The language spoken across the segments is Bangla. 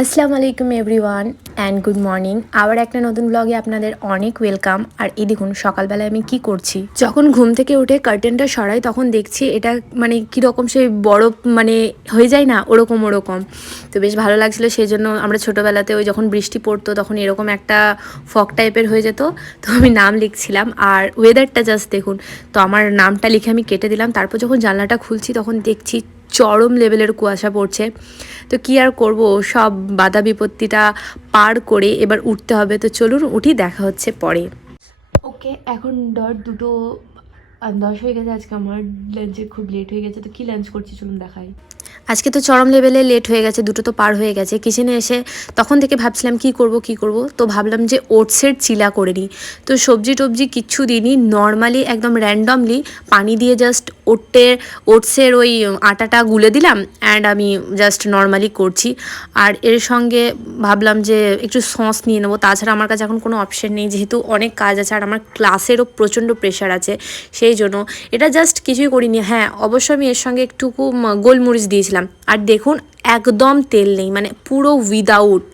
আসসালামু আলাইকুম এভরিওয়ান অ্যান্ড গুড মর্নিং। আবার একটা নতুন ব্লগে আপনাদের অনেক ওয়েলকাম আর এই দেখুন, সকালবেলায় আমি কি করছি? যখন ঘুম থেকে উঠে কার্টেনটা সরাই, তখন দেখছি এটা মানে কীরকম সেই বরফ মানে হয়ে যায় না, ওরকম ওরকম। তো বেশ ভালো লাগছিল সেই জন্য আমরা ছোটোবেলাতে ওই যখন বৃষ্টি পড়তো, তখন এরকম একটা ফক টাইপের হয়ে যেত। তো আমি নাম লিখছিলাম, আর ওয়েদারটা জাস্ট দেখুন। তো আমার নামটা লিখে আমি কেটে দিলাম, তারপর যখন জানলাটা খুলছি, তখন দেখছি চরম লেভেলের কুয়াশা পড়ছে। তো কি আর করব? সব বাধা বিপত্তিটা পার করে এবার উঠতে হবে। তো চলুন, উঠি, দেখা হচ্ছে পরে। ওকে, এখন ডট দুটো দশ হয়ে গেছে আজকে, আমার লাঞ্চে খুব লেট হয়ে গেছে। তো কি লাঞ্চ করছি চলুন দেখাই। আজকে তো চরম লেভেলে লেট হয়ে গেছে, দুটো তো পার হয়ে গেছে। কিচেনে এসে তখন থেকে ভাবছিলাম, কি করব কি করব? তো ভাবলাম যে ওটসের চিলা করে নিই। তো সবজি টবজি কিচ্ছু দিইনি নর্মালি একদম র্যান্ডমলি পানি দিয়ে জাস্ট ওটের ওটসের ওই আটাটা গুলে দিলাম অ্যান্ড আমি জাস্ট নর্মালি করছি। আর এর সঙ্গে ভাবলাম যে একটু সস নিয়ে নেব। তাছাড়া আমার কাছে এখন কোনো অপশন নেই, যেহেতু অনেক কাজ আছে আর আমার ক্লাসেরও প্রচণ্ড প্রেশার আছে, সেই জন্য এটা জাস্ট কিছুই করিনি। হ্যাঁ অবশ্যই আমি এর সঙ্গে একটুকু গোলমরিচ গোলমরিচ দিয়েছিলাম। আর দেখুন, একদম তেল নেই মানে পুরো উইদাউট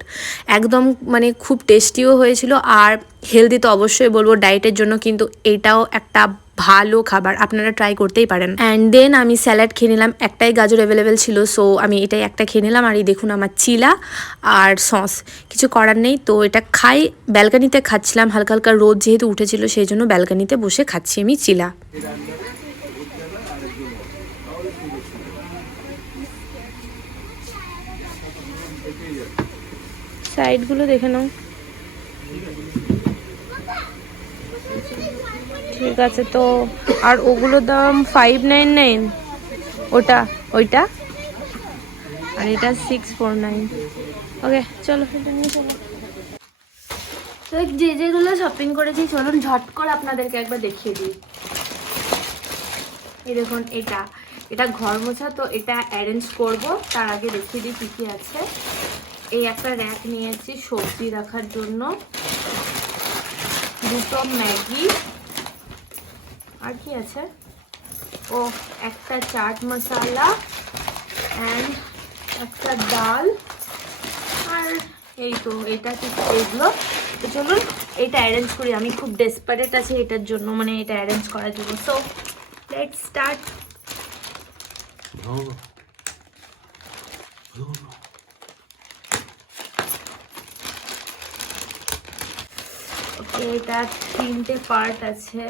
একদম মানে খুব টেস্টিও হয়েছিল, আর হেলদি তো অবশ্যই বলব ডায়েটের জন্য কিন্তু এটাও একটা ভালো খাবার, আপনারা ট্রাই করতেই পারেন। অ্যান্ড দেন আমি স্যালাড খেয়ে নিলাম, একটাই গাজর অ্যাভেলেবেল ছিল সো আমি এটাই একটা খেয়ে নিলাম, আর এই দেখুন আমার চিলা আর সস কিছু করার নেই, তো এটা খাই ব্যালকানিতে খাচ্ছিলাম, হালকা হালকা রোদ যেহেতু উঠেছিল, সেই জন্য ব্যালকানিতে বসে খাচ্ছি আমি চিলা সাইডগুলো দেখে নাও। ঠিক আছে, তো আর ওগুলোর দাম ফাইভ নাইন নাইন ওটা, ওইটা? আর এটা সিক্স ফোর নাইন ওকে চলো, এটা নিয়ে চলো। তো যে যেগুলো শপিং করেছি, চলুন ঝট করে আপনাদেরকে একবার দেখিয়ে দিই। এই দেখুন, এটা। এটা ঘর মোছা, তো এটা অ্যারেঞ্জ করব। তার আগে দেখিয়ে দিই কী কী আছে। এই একটা র্যাক নিয়েছি সবজি রাখার জন্য। দুটো ম্যাগি। আর কি আছে? ও, একটা চাট মশলা অ্যান্ড একটা ডাল। আর এই তো, এটা কিছু এগুলো। তো চলুন, এটা অ্যারেঞ্জ করি। আমি খুব ডেসপারেট আছি এটার জন্য মানে এটা অ্যারেঞ্জ করার জন্য। সো লেট স্টার্ট ওকে এটা তিনটে পার্ট আছে।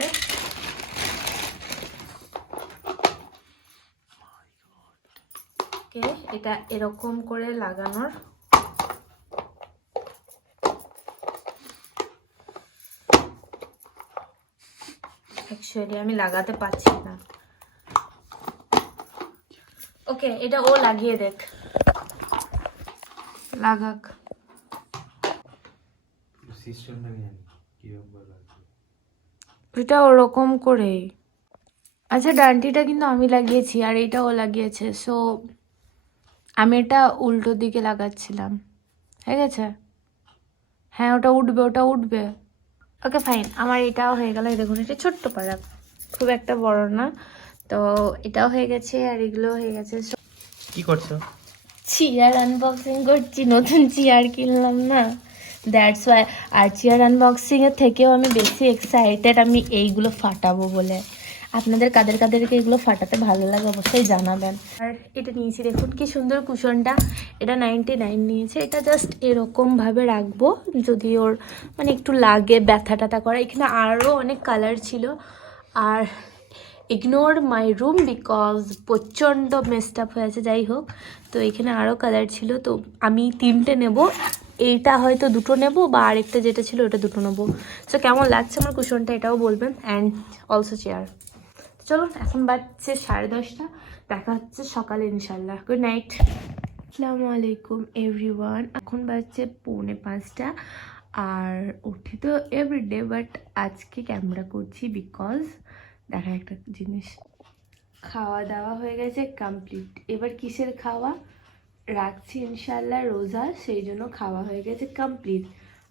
ওকে এটা এরকম করে লাগানোর। অ্যাকচুয়ালি আমি লাগাতে পারছি না। ওকে এটা ও লাগিয়ে দেখ। লাগাক। সিস্টেমটা জানি? এটা ওরকম করেই। আচ্ছা ডান্টিটা কিন্তু আমি লাগিয়েছি আর এটা ও লাগিয়েছে সো আমি এটা উল্টো দিকে লাগাচ্ছিলাম ঠিক আছে? হ্যাঁ ওটা উঠবে ওটা উঠবে। ওকে ফাইন আমার এটাও হয়ে গেল। এই দেখুন এটা ছোট্ট পাড়া খুব একটা বড় না তো এটাও হয়ে গেছে আর এগুলো হয়ে গেছে কি করছ? চেয়ার আনবক্সিং করছি নতুন চেয়ার কিনলাম না। দ্যাটস ওয়াই আর চেয়ার আনবক্সিং থেকেও আমি বেশি এক্সাইটেড আমি এইগুলো ফাটাবো বলে। আপনাদের কাদের কাদেরকে এগুলো ফাটাতে ভালো লাগে অবশ্যই জানাবেন। আর এটা নিয়েছি দেখুন, কি সুন্দর কুশনটা। এটা নাইনটি নাইন নিয়েছে। এটা জাস্ট এরকমভাবে রাখব যদি ওর মানে একটু লাগে ব্যথা ট্যাথা করে। এখানে আরও অনেক কালার ছিল। আর ইগনোর মাই রুম বিকজ প্রচণ্ড মেস্ট আপ হয়ে আছে, যাই হোক। তো এখানে আরও কালার ছিল। তো আমি তিনটে নেব। এইটা হয়তো দুটো নেব বা আরেকটা যেটা ছিল ওটা দুটো নেব। সো কেমন লাগছে আমার কুশনটা এটাও বলবেন। অ্যান্ড অলসো চেয়ার চলো, এখন বাজছে সাড়ে দশটা। দেখা হচ্ছে সকালে ইনশাল্লাহ। গুড নাইট আসসালামু আলাইকুম এভরিওয়ান এখন বাজছে পৌনে পাঁচটা। আর উঠি তো এভরিডে বাট আজকে ক্যামেরা করছি বিকজ দেখা একটা জিনিস। খাওয়া দাওয়া হয়ে গেছে কমপ্লিট এবার কিসের খাওয়া? রাখছি ইনশাল্লাহ রোজা সেই জন্য খাওয়া হয়ে গেছে কমপ্লিট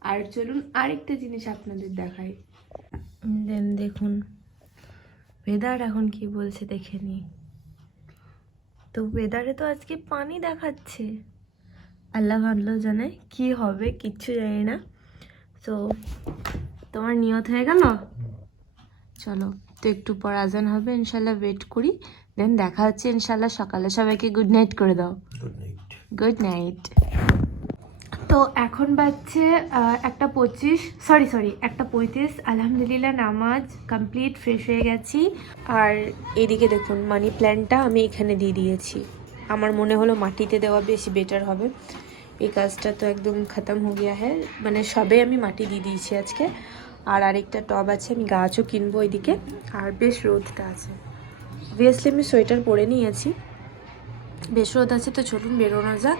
আর চলুন আরেকটা জিনিস আপনাদের দেখাই। দেন দেখুন ওয়েদার এখন কি বলছে দেখে নি তো ওয়েদারে তো আজকে পানি দেখাচ্ছে। আল্লাহ ভালো জানে কি হবে কিচ্ছু জানি না। তো তোমার নিয়ত হয়ে গেল? চলো তো একটু পর আজান হবে ইনশাল্লাহ ওয়েট করি। দেন দেখা হচ্ছে ইনশাল্লাহ সকালে। সবাইকে গুড নাইট করে দাও। গুড নাইট গুড নাইট তো এখন বাজছে একটা পঁচিশ সরি সরি একটা পঁয়ত্রিশ। আলহামদুলিল্লাহ নামাজ কমপ্লিট ফ্রেশ হয়ে গেছি। আর এদিকে দেখুন মানি প্ল্যান্টটা আমি এখানে দিয়ে দিয়েছি। আমার মনে হলো মাটিতে দেওয়া বেশি বেটার হবে। এই কাজটা তো একদম খতম হয়ে গিয়া হ্যাঁ মানে সবে আমি মাটি দিয়ে দিয়েছি আজকে। আর আরেকটা টব আছে, আমি গাছও কিনবো এদিকে। আর বেশ রোদটা আছে। অবভিয়াসলি আমি সোয়েটার পরে নিয়েছি। বেশ রোদ আছে, তো চলুন বেরোনো যাক।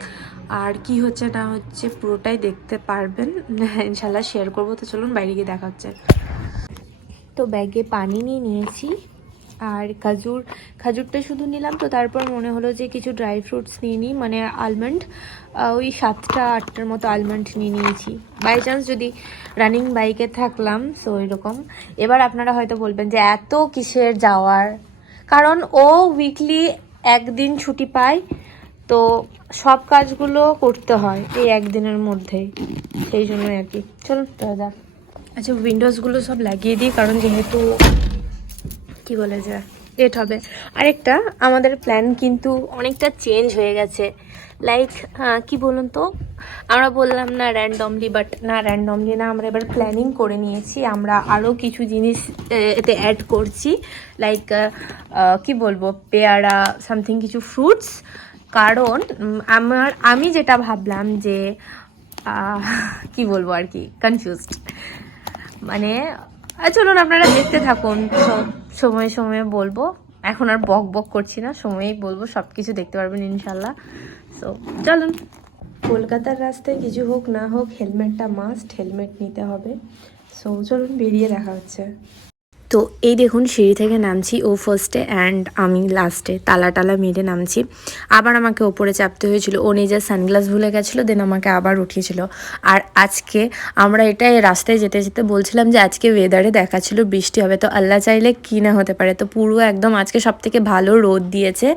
আর কি হচ্ছে না হচ্ছে পুরোটাই দেখতে পারবেন। ইনশাল্লাহ শেয়ার করব, তো চলুন বাইরে গিয়ে দেখা হচ্ছে। তো ব্যাগে পানি নিয়ে নিয়েছি। আর খাজুর, খাজুরটা শুধু নিলাম তো, তারপর মনে হলো যে কিছু ড্রাই ফ্রুটস নিয়ে নিই মানে আলমন্ড ওই সাতটা, আটটার মতো আলমন্ড নিয়ে নিয়েছি। বাই চান্স যদি রানিং বাইকে থাকলাম সো এরকম। এবার আপনারা হয়তো বলবেন যে এত কিসের যাওয়ার? কারণ ও উইকলি একদিন ছুটি পাই, তো সব কাজগুলো করতে হয় এই একদিনের মধ্যেই। সেই জন্যই আর কি। চলুন দাদা আচ্ছা উইন্ডোজগুলো সব লাগিয়ে দিই, কারণ যেহেতু কি বলে যে লেট হবে। আরেকটা, আমাদের প্ল্যান কিন্তু অনেকটা চেঞ্জ হয়ে গেছে। লাইক কি বলুন তো? আমরা বললাম না র্যান্ডমলি বাট না র্যান্ডমলি না, আমরা এবার প্ল্যানিং করে নিয়েছি। আমরা আরও কিছু জিনিস এতে অ্যাড করছি। লাইক কি বলব? পেয়ারা সামথিং কিছু ফ্রুটস কারণ আমার, আমি যেটা ভাবলাম যে কি বলব আর কি? কনফিউজড মানে চলুন আপনারা দেখতে থাকুন। সময়ে সময়ে বলব। এখন আর বক বক করছি না, সময়েই বলব সব কিছু দেখতে পারবেন ইনশাল্লাহ সো চলুন। কলকাতার রাস্তায় কিছু হোক না হোক, হেলমেটটা মাস্ট হেলমেট নিতে হবে। সো চলুন, বেরিয়ে দেখা হচ্ছে। তো এই দেখুন সিঁড়ি থেকে নামছি ও ফার্স্টে অ্যান্ড আমি লাস্টে তালা টালা মেরে নামছি। আবার আমাকে ওপরে চাপতে হয়েছিল। ও নিজের সানগ্লাস ভুলে গেছিল দেন আমাকে আবার উঠিয়েছিল। আর আজকে আমরা এটা রাস্তায় যেতে যেতে বলছিলাম যে আজকে ওয়েদারে দেখাচ্ছিল বৃষ্টি হবে। তো আল্লাহ চাইলে কী না হতে পারে? তো পুরো একদম আজকে সব থেকে ভালো রোদ দিয়েছে।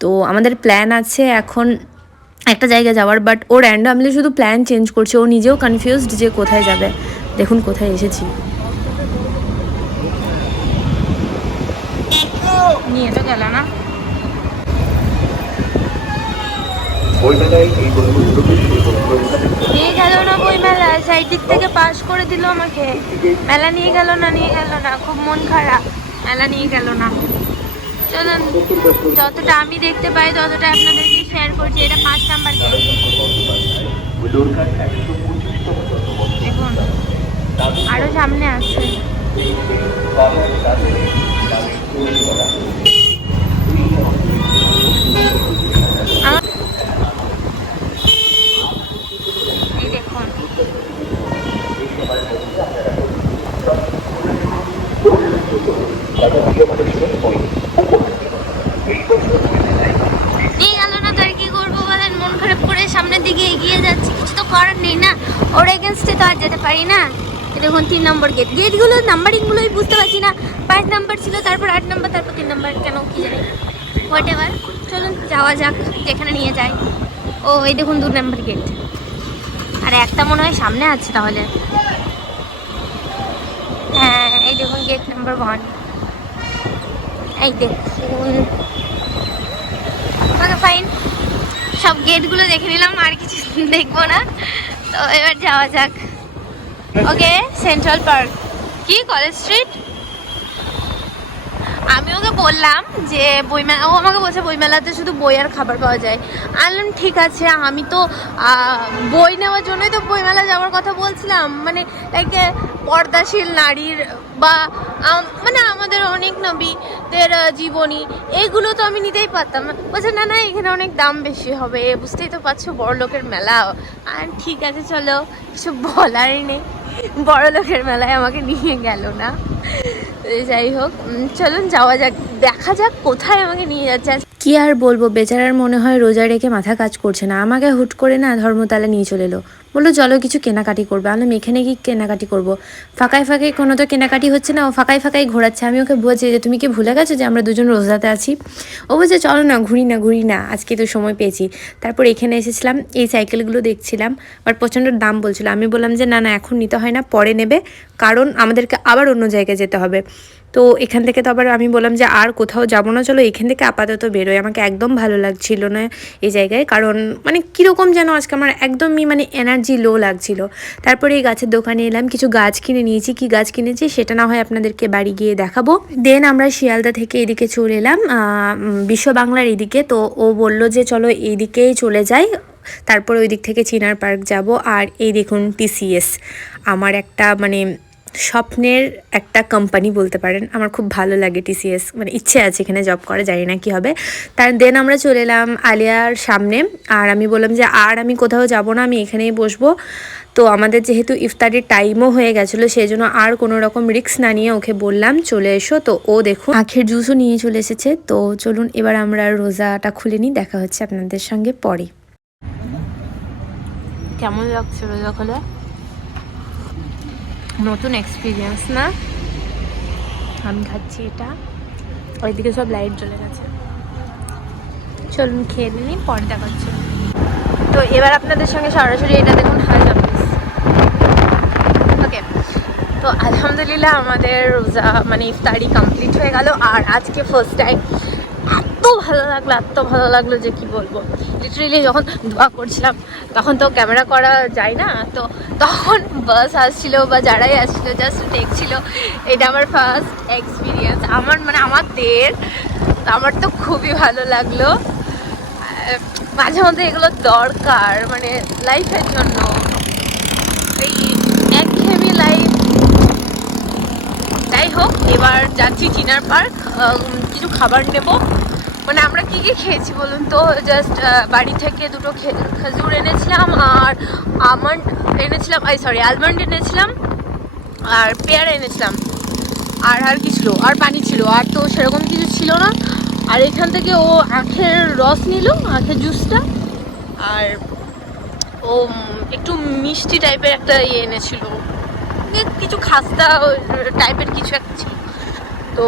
তো আমাদের প্ল্যান আছে এখন একটা জায়গায় যাওয়ার বাট ও র্যান্ডামলি শুধু প্ল্যান চেঞ্জ করছে। ও নিজেও কনফিউজড যে কোথায় যাবে। দেখুন কোথায় এসেছি। নিয়ে তো গেল না। নিয়ে গেল না বই মেলা সাইডিক থেকে পাস করে দিল আমাকে। মেলা নিয়ে গেল না নিয়ে গেল না খুব মন খারাপ। মেলা নিয়ে গেল না। চলুন যতটা আমি দেখতে পাই ততটা আপনাদেরকে শেয়ার করছি। এটা পাঁচ নাম্বার দেখুন আরও সামনে আছে আমার- এই দেখুন নিয়ে গেল না তো আর কি করব বলেন মন খারাপ করে সামনের দিকে এগিয়ে যাচ্ছি কিছু তো করার নেই না ওর এগেনস্টে তো আর যেতে পারি না দেখুন তিন নম্বর গেট গেটগুলো নাম্বারিংগুলোই বুঝতে পারছি না। পাঁচ নাম্বার ছিল, তারপর আট নাম্বার তারপর তিন নাম্বার কেন কি জানি। হোয়াট এভার চলুন, যাওয়া যাক, যেখানে নিয়ে যায় ও, এই দেখুন দু নাম্বার গেট আর, একটা মনে হয় সামনে আছে তাহলে। হ্যাঁ এই দেখুন গেট নাম্বার ওয়ান এই দেখুন। ফাইন সব গেটগুলো দেখে নিলাম, আর কিছু দেখব না। তো এবার যাওয়া যাক। ওকে সেন্ট্রাল পার্ক কি কলেজ স্ট্রিট আমি ওকে বললাম যে বইমেলা, ও আমাকে বলছে বইমেলাতে শুধু বই আর খাবার পাওয়া যায়। আনলাম ঠিক আছে, আমি তো বই নেওয়ার জন্যই তো বইমেলা যাওয়ার কথা বলছিলাম। মানে লাইক পর্দাশীল নারীর বা মানে আমাদের অনেক নবীদের জীবনী এইগুলো তো আমি নিতেই পারতাম। বলছে, না না, এখানে অনেক দাম বেশি হবে। বুঝতেই তো পারছ বড় লোকের মেলা। আর ঠিক আছে, চলো, কিছু বলার নেই। বড় লোকের মেলায় আমাকে নিয়ে গেল না। যাই হোক চলুন যাওয়া যাক, দেখা যাক কোথায় আমাকে নিয়ে যাচ্ছে। কি আর বলব, বেচারার মনে হয় রোজা রেখে মাথা কাজ করছে না। আমাকে হুট করে না ধর্মতলা নিয়ে চলে এলো। বলল, চলো কিছু কেনাকাটি করবে। আমি এখানে কি কেনাকাটি করব? ফাঁকায় ফাঁকায় কোনো তো কেনাকাটি হচ্ছে না, ও ফাঁকায় ফাঁকায় ঘোরাচ্ছে। আমি ওকে বলছি যে, তুমি কি ভুলে গেছো যে আমরা দুজন রোজাতে আছি? ও বলছে, চলো না, ঘুরি না ঘুরি না, আজকে তো সময় পেয়েছি। তারপর এখানে এসেছিলাম, এই সাইকেলগুলো দেখছিলাম। বাট প্রচণ্ড দাম বলছিল। আমি বললাম যে, না না এখন নিতে হয় না, পরে নেবে। কারণ আমাদেরকে আবার অন্য জায়গায় যেতে হবে। তো এখান থেকে তো আবার আমি বললাম যে আর কোথাও যাব না, চলো এখান থেকে আপাতত বেরোয় আমাকে একদম ভালো লাগছিল না এই জায়গায়, কারণ মানে কীরকম যেন আজকে আমার একদমই মানে এনার্জি লো লাগছিল। তারপরে এই গাছের দোকানে এলাম, কিছু গাছ কিনে নিয়েছি। কি গাছ কিনেছি সেটা না হয় আপনাদেরকে বাড়ি গিয়ে দেখাবো। দেন আমরা শিয়ালদা থেকে এদিকে চলে এলাম বিশ্ব বাংলার এদিকে। তো ও বলল যে চলো এইদিকেই চলে যাই, তারপর ওই দিক থেকে চিনার পার্ক যাব। আর এই দেখুন টিসিএস আমার একটা মানে স্বপ্নের একটা কোম্পানি বলতে পারেন। আমার খুব ভালো লাগে টিসিএস মানে ইচ্ছে আছে এখানে জব করা জানি না কি হবে। তার দেন আমরা চলে এলাম আলিয়ার সামনে। আর আমি বললাম যে, আর আমি কোথাও যাব না, আমি এখানেই বসবো। তো আমাদের যেহেতু ইফতারির টাইমও হয়ে গেছিল, সেই জন্য আর কোনো রকম রিস্ক না নিয়ে ওকে বললাম, চলে এসো। তো ও দেখুন আখের জুসও নিয়ে চলে এসেছে। তো চলুন, এবার আমরা রোজাটা খুলে নিই, দেখা হচ্ছে আপনাদের সঙ্গে পরে। কেমন লাগছে রোজা খোলা? নতুন এক্সপিরিয়েন্স না? আমি খাচ্ছি এটা। ওইদিকে সব লাইট জ্বলে গেছে। চলুন খেয়ে নিই, পরে দেখাচ্ছি। তো এবার আপনাদের সঙ্গে সরাসরি এটা দেখুন জাম্পিস ওকে তো আলহামদুলিল্লাহ আমাদের রোজা মানে ইফতারি কমপ্লিট হয়ে গেল। আর আজকে ফার্স্ট টাইম ভালো লাগল, এত ভালো লাগল যে কি বলব। লিটারেলি যখন দোয়া করছিলাম, তখন তো ক্যামেরা করা যায় না, তো তখন বাস আসছিল বা যারাই আসছিল জাস্ট দেখছিল, এটা আমার ফার্স্ট এক্সপিরিয়েন্স আমার মানে আমার দের আমার তো খুবই ভালো লাগল। মাঝে মধ্যে এগুলো দরকার মানে লাইফের জন্য। এই লাইফ যাই হোক, এবার যাচ্ছি চিনার পার্ক কিছু খাবার নেব। মানে আমরা কি কি খেয়েছি বলুন তো? জাস্ট বাড়ি থেকে দুটো খেজুর এনেছিলাম আর আমন্ড এনেছিলাম, আই সরি আলমন্ড এনেছিলাম আর পেয়ারা এনেছিলাম। আর আর কি ছিল? আর পানি ছিল। আর তো সেরকম কিছু ছিল না। আর এখান থেকে ও আখের রস নিল, আখের জুসটা আর ও একটু মিষ্টি টাইপের একটা ইয়ে এনেছিল। কিছু খাস্তা টাইপের কিছু একটা ছিল। তো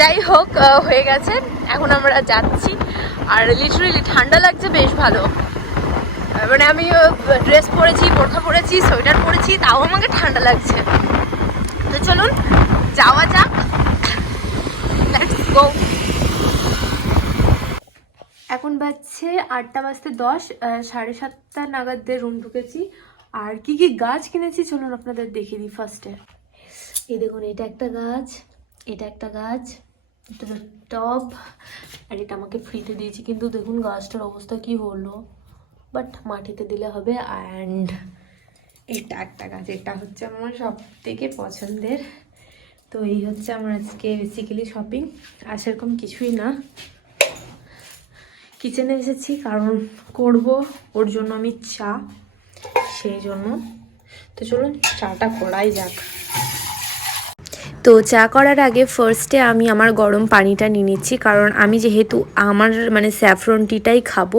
যাই হোক হয়ে গেছে। এখন আমরা যাচ্ছি। আর লিটারেলি ঠান্ডা লাগছে, বেশ ভালো। মানে আমি ড্রেস পরেছি বোরখা পরেছি, সোয়েটার পরেছি, তাও আমাকে ঠান্ডা লাগছে। তো চলুন, যাওয়া যাক। এখন বাজছে আটটা বাজতে দশ সাড়ে সাতটা নাগাদের রুম ঢুকেছি। আর কি কি গাছ কিনেছি, চলুন আপনাদের দেখিয়ে দিই ফার্স্টে এই দেখুন, এটা একটা গাছ। এটা একটা গাছ, এটা টব আর এটা আমাকে ফ্রিতে দিয়েছি। কিন্তু দেখুন গাছটার অবস্থা কি হলো। বাট মাটিতে দিলে হবে অ্যান্ড এটা একটা গাছ, এটা হচ্ছে আমার সব থেকে পছন্দের। তো এই হচ্ছে আমার আজকে বেসিক্যালি শপিং আর সেরকম কিছুই না। কিচেনে এসেছি কারণ করব, ওর জন্য আমি চা, সেই জন্য। তো চলুন চাটা করাই যাক। তো চা করার আগে ফার্স্টে আমি আমার গরম পানিটা নিয়ে নিচ্ছি। কারণ আমি যেহেতু আমার মানে স্যাফরন টিটাই খাব।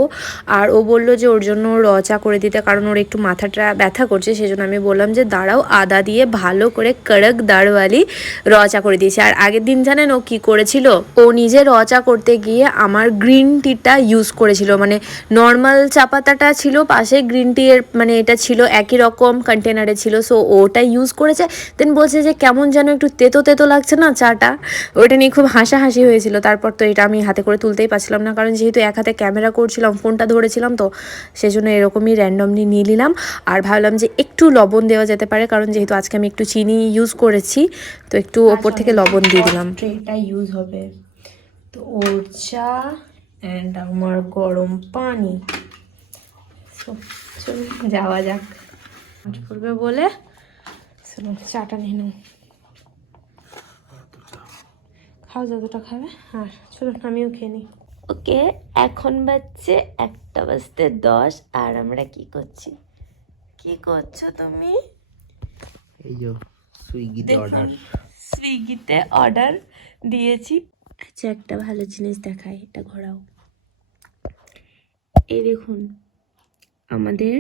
আর ও বলল যে ওর জন্য র চা করে দিতে, কারণ ওর একটু মাথাটা ব্যথা করছে, সেজন্য আমি বললাম যে দাঁড়াও, আদা দিয়ে ভালো করে কড়ক দাঁড়ওয়ালি র চা করে দিয়েছি। আর আগের দিন জানেন ও কি করেছিল? ও নিজে র চা করতে গিয়ে আমার গ্রিন টিটা ইউজ করেছিল। মানে নর্মাল চা পাতাটা ছিল, পাশে গ্রিন টি এর মানে এটা ছিল একই রকম কন্টেনারে ছিল। সো ওটা ইউজ করেছে। দেন বলছে যে কেমন যেন একটু তেতো তেতো লাগছে না চাটা? ওটা নিয়ে খুব হাসাহাসি হয়েছিল। তারপর তো এটা আমি হাতে করে তুলতেই পারছিলাম না। কারণ যেহেতু এক হাতে ক্যামেরা করছিলাম ফোনটা ধরেছিলাম তো সেজন্য এরকমই র্যান্ডমলি নিয়ে নিলাম। আর ভাবলাম যে একটু লবণ দেওয়া যেতে পারে কারণ যেহেতু আজকে আমি একটু চিনি ইউজ করেছি তো একটু ওপর থেকে লবণ দিয়ে দিলাম। ট্রেটা ইউজ হবে। তো ওর চা অ্যান্ড আমার গরম পানি। যাওয়া যাক। করবে বলে চাটা নিয়ে নাও। খাও যতটা খাবে। আর চলুন আমিও খেয়ে নিই। ওকে এখন বাজছে একটা বাজতে দশ আর আমরা কি করছি? কি করছ তুমি? এই যে সুইগিতে অর্ডার সুইগিতে অর্ডার দিয়েছি। আচ্ছা একটা ভালো জিনিস দেখাই এটা ঘোরাও। এই দেখুন আমাদের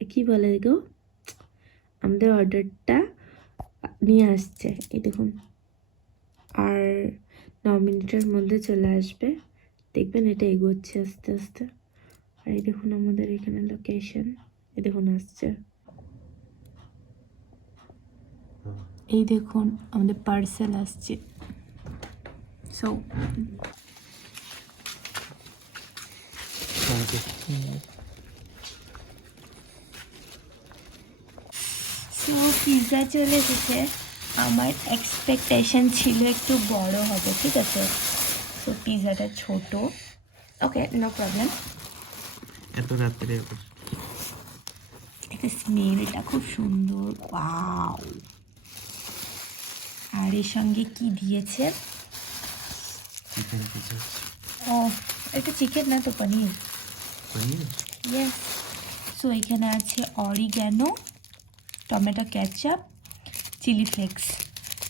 কি বলে গো? আমাদের অর্ডারটা নিয়ে আসছে এই দেখুন। আর ন মিনিটের মধ্যে চলে আসবে। দেখবেন এটা এগোচ্ছে আস্তে আস্তে। আর এই দেখুন আমাদের এখানে লোকেশন এই দেখুন আসছে। এই দেখুন আমাদের পার্সেল আসছে। সো সো পিৎজা চলে এসেছে। আমার এক্সপেকটেশন ছিল একটু বড় হবে ঠিক আছে? সো পিৎজাটা ছোট। ওকে নো প্রবলেম এত রাত্রে। এটা স্মেলটা খুব সুন্দর ওয়াও আর এর সঙ্গে কি দিয়েছে? ও এটা চিকেন না তো পনির? পনির? ইয়েস সো এখানে আছে oregano tomato ketchup chilli flakes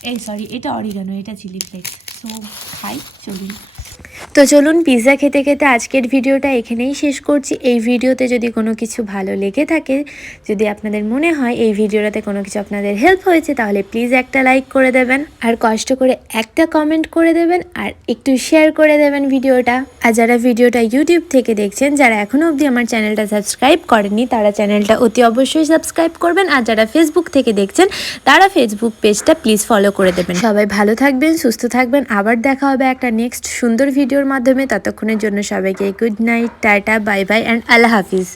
এই সরি এটা অরিগানো এটা চিলি ফ্লেক্স সো খাই চলুন তো চলুন পিৎজা খেতে খেতে আজকের ভিডিওটা এখানেই শেষ করছি। এই ভিডিওতে যদি কোনো কিছু ভালো লেগে থাকে, যদি আপনাদের মনে হয় এই ভিডিওটাতে কোনো কিছু আপনাদের হেল্প হয়েছে, তাহলে প্লিজ একটা লাইক করে দেবেন, আর কষ্ট করে একটা কমেন্ট করে দেবেন, আর একটু শেয়ার করে দেবেন ভিডিওটা। আর যারা ভিডিওটা ইউটিউব থেকে দেখছেন, যারা এখনও অবধি আমার চ্যানেলটা সাবস্ক্রাইব করেনি তারা চ্যানেলটা অতি অবশ্যই সাবস্ক্রাইব করবেন, আর যারা ফেসবুক থেকে দেখছেন, তারা ফেসবুক পেজটা প্লিজ ফলো করে দেবেন। সবাই ভালো থাকবেন, সুস্থ থাকবেন, আবার দেখা হবে একটা নেক্সট সুন্দর ভিডিওর মাধ্যমে ততক্ষণের জন্য সবাইকে good night tata bye bye and Allah Hafiz.